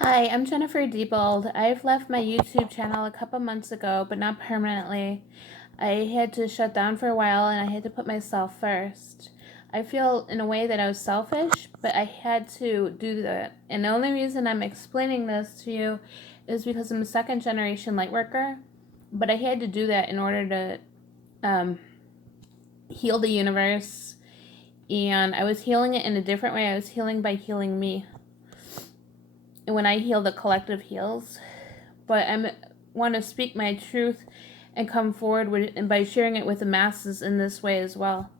Hi, I'm Jennifer Diebold. I've left my YouTube channel a couple months ago, but not permanently. I had to shut down for a while and I had to put myself first. I feel in a way that I was selfish, but I had to do that. And the only reason I'm explaining this to you is because I'm a second generation light worker, but I had to do that in order to heal the universe. And I was healing it in a different way. I was healing by healing me. And when I heal, the collective heals. But I want to speak my truth and come forward with it, and by sharing it with the masses in this way as well.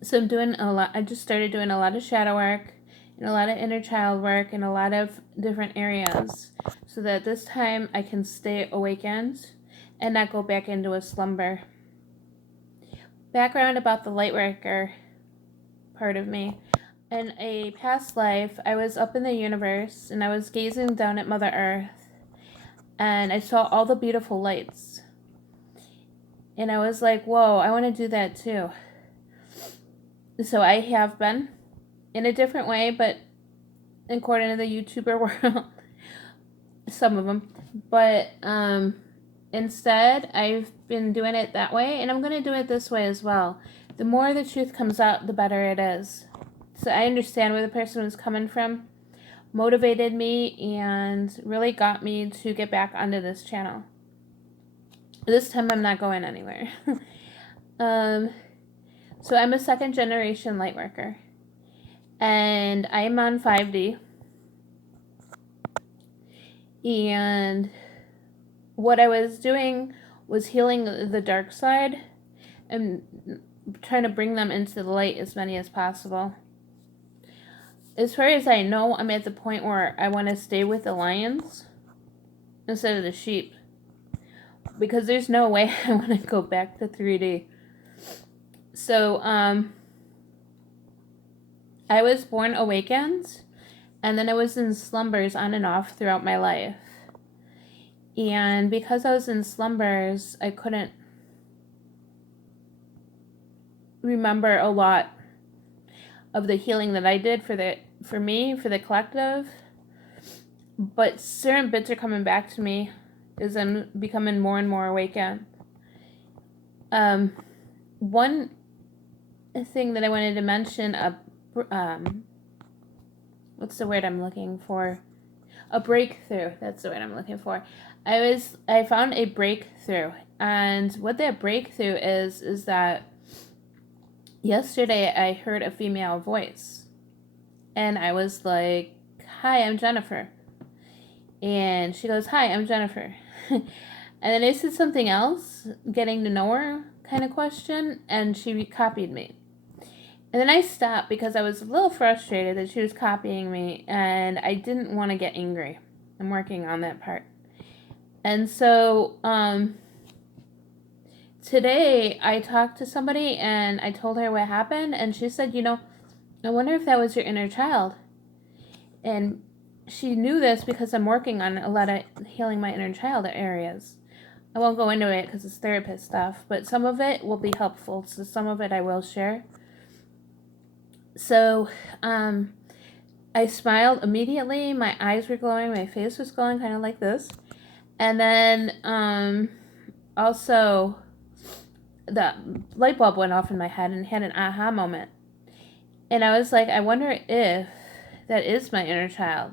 So I'm doing a lot. I just started doing a lot of shadow work and a lot of inner child work in a lot of different areas, so that this time I can stay awakened and not go back into a slumber. Background about the light worker part of me. In a past life, I was up in the universe and I was gazing down at Mother Earth, and I saw all the beautiful lights. And I was like, whoa, I want to do that too. So I have been in a different way, but according to the YouTuber world, some of them. But instead, I've been doing it that way, and I'm going to do it this way as well. The more the truth comes out, the better it is. So I understand where the person was coming from, motivated me, and really got me to get back onto this channel. This time I'm not going anywhere. So I'm a second generation light worker, and I'm on 5D. And what I was doing was healing the dark side and trying to bring them into the light, as many as possible. As far as I know, I'm at the point where I want to stay with the lions instead of the sheep, because there's no way I want to go back to 3D. So I was born awakened, and then I was in slumbers on and off throughout my life. And because I was in slumbers, I couldn't remember a lot of the healing that I did for the collective. But certain bits are coming back to me as I'm becoming more and more awakened. One thing that I wanted to mention, what's the word I'm looking for? A breakthrough. That's the word I'm looking for. I found a breakthrough, and what that breakthrough is that yesterday I heard a female voice, and I was like, "Hi, I'm Jennifer," and she goes, "Hi, I'm Jennifer," and then I said something else, getting to know her kind of question, and she copied me. And then I stopped because I was a little frustrated that she was copying me, and I didn't want to get angry. I'm working on that part. And so today I talked to somebody and I told her what happened, and she said, I wonder if that was your inner child. And she knew this because I'm working on a lot of healing my inner child areas. I won't go into it because it's therapist stuff, but some of it will be helpful, so some of it I will share. So, I smiled immediately. My eyes were glowing. My face was glowing, kind of like this. And then, also, the light bulb went off in my head and had an aha moment. And I was like, I wonder if that is my inner child.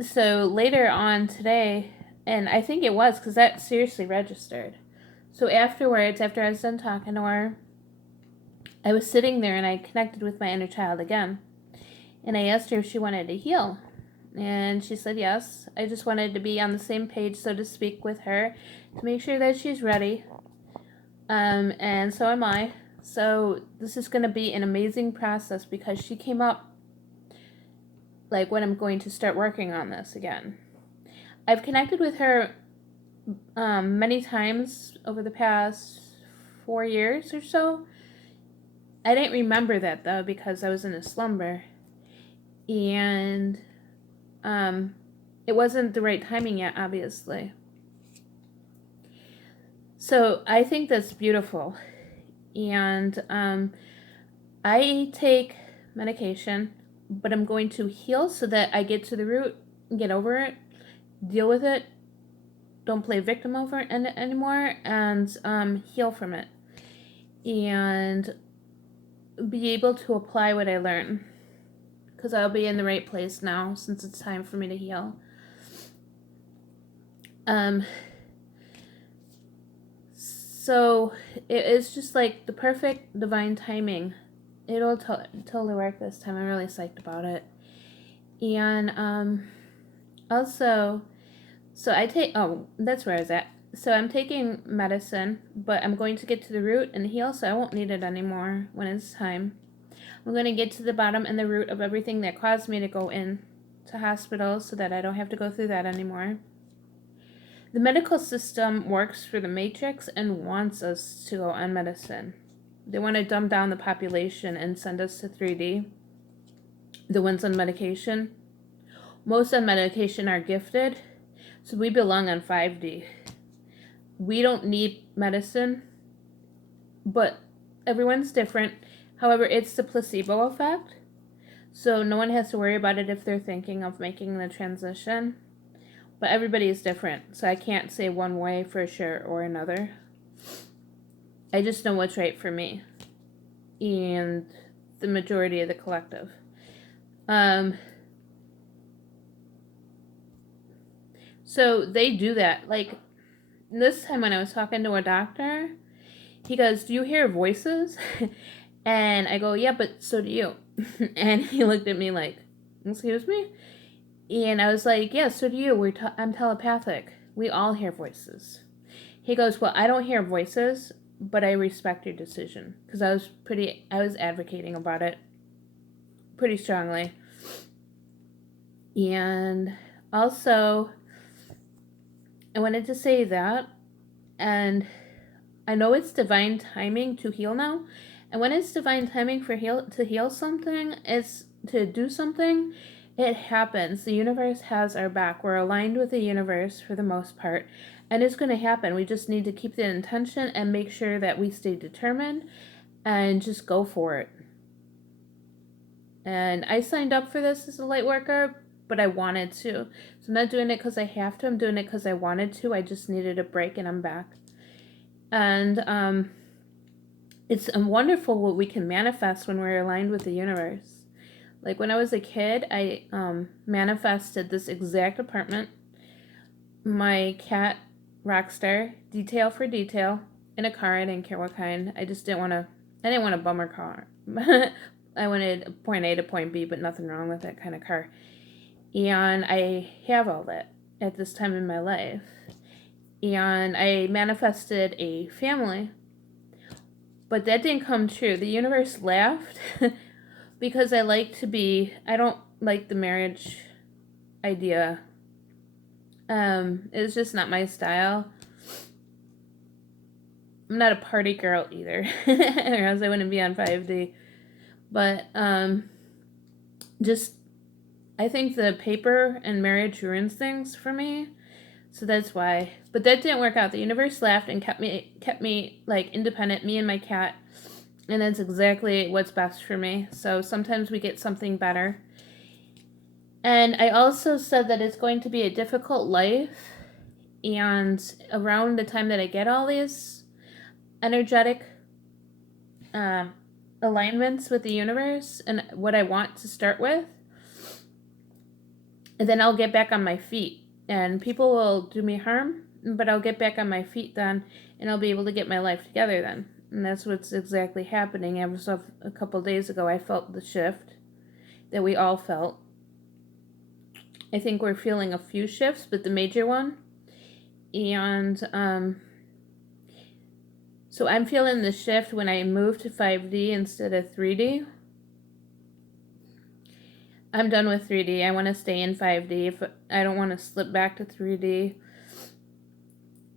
So later on today, and I think it was, because that seriously registered. So afterwards, after I was done talking to her, I was sitting there and I connected with my inner child again. And I asked her if she wanted to heal. And she said yes. I just wanted to be on the same page, so to speak, with her to make sure that she's ready. And so am I. So this is going to be an amazing process because she came up like when I'm going to start working on this again. I've connected with her many times over the past 4 years or so. I didn't remember that though because I was in a slumber, and it wasn't the right timing yet, obviously. So I think that's beautiful, and I take medication but I'm going to heal so that I get to the root, get over it, deal with it, don't play victim over it anymore, and heal from it. And be able to apply what I learn. Because I'll be in the right place now since it's time for me to heal. So it is just like the perfect divine timing. It'll totally work this time. I'm really psyched about it. And also, so I take, oh, that's where I was at. So I'm taking medicine, but I'm going to get to the root and heal, so I won't need it anymore when it's time. I'm going to get to the bottom and the root of everything that caused me to go in to hospitals so that I don't have to go through that anymore. The medical system works for the matrix and wants us to go on medicine. They want to dumb down the population and send us to 3D. The ones on medication. Most on medication are gifted, so we belong on 5D. We don't need medicine, but everyone's different. However, it's the placebo effect, so no one has to worry about it if they're thinking of making the transition. But everybody is different, so I can't say one way for sure or another. I just know what's right for me and the majority of the collective. So they do that. Like, this time when I was talking to a doctor, he goes, "Do you hear voices?" And I go, "Yeah, but so do you." And he looked at me like, "Excuse me?" And I was like, "Yeah, so do you. I'm telepathic. We all hear voices." He goes, "Well, I don't hear voices, but I respect your decision." Because I was advocating about it pretty strongly. And also, I wanted to say that, and I know it's divine timing to heal now. And when it's divine timing to heal something, it's to do something, it happens. The universe has our back. We're aligned with the universe for the most part. And it's going to happen. We just need to keep the intention and make sure that we stay determined and just go for it. And I signed up for this as a light worker, but I wanted to. So I'm not doing it because I have to. I'm doing it because I wanted to. I just needed a break and I'm back. And it's wonderful what we can manifest when we're aligned with the universe. Like when I was a kid, I manifested this exact apartment. My cat, Rockstar, detail for detail, in a car. I didn't care what kind. I didn't want a bummer car. I wanted point A to point B, but nothing wrong with that kind of car. And I have all that at this time in my life. And I manifested a family. But that didn't come true. The universe laughed because I don't like the marriage idea. It's just not my style. I'm not a party girl either, or else I wouldn't be on 5D. But I think the paper and marriage ruins things for me, so that's why. But that didn't work out. The universe laughed and kept me like independent, me and my cat, and that's exactly what's best for me. So sometimes we get something better. And I also said that it's going to be a difficult life, and around the time that I get all these energetic alignments with the universe and what I want to start with, and then I'll get back on my feet. And people will do me harm, but I'll get back on my feet then, and I'll be able to get my life together then. And that's what's exactly happening. As of a couple of days ago, I felt the shift that we all felt. I think we're feeling a few shifts, but the major one. And so I'm feeling the shift when I move to 5D instead of 3D. I'm done with 3D. I want to stay in 5D. I don't want to slip back to 3D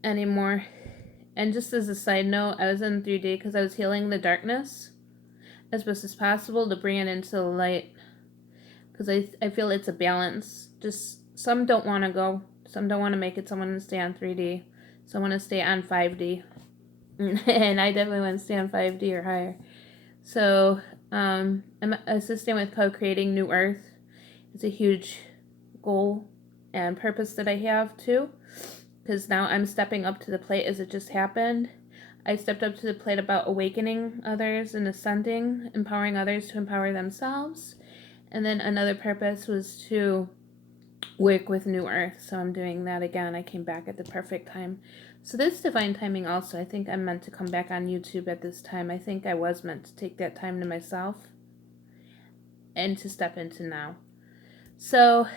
anymore. And just as a side note, I was in 3D because I was healing the darkness as best as possible to bring it into the light. Because I feel it's a balance. Just some don't want to go. Some don't want to make it. Some want to stay on 3D. Some want to stay on 5D. And I definitely want to stay on 5D or higher. So I'm assisting with co-creating New Earth. It's a huge goal and purpose that I have too, because now I'm stepping up to the plate as it just happened. I stepped up to the plate about awakening others and ascending, empowering others to empower themselves. And then another purpose was to work with New Earth, so I'm doing that again. I came back at the perfect time. So this divine timing also, I think I'm meant to come back on YouTube at this time. I think I was meant to take that time to myself and to step into now. So,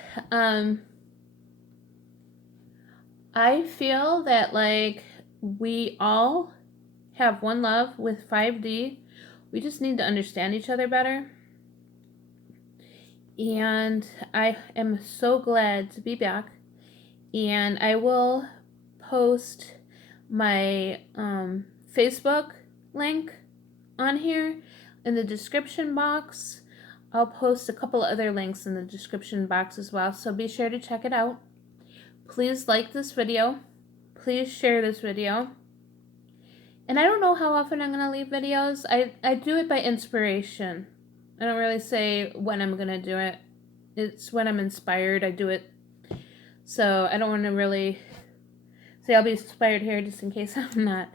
I feel that like we all have one love with 5D. We just need to understand each other better. And I am so glad to be back. And I will post my Facebook link on here in the description box. I'll post a couple other links in the description box as well, so be sure to check it out. Please like this video. Please share this video. And I don't know how often I'm going to leave videos. I do it by inspiration. I don't really say when I'm going to do it. It's when I'm inspired, I do it. So I don't want to really say I'll be inspired here just in case I'm not.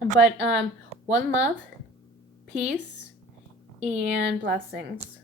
But one love, peace, and blessings.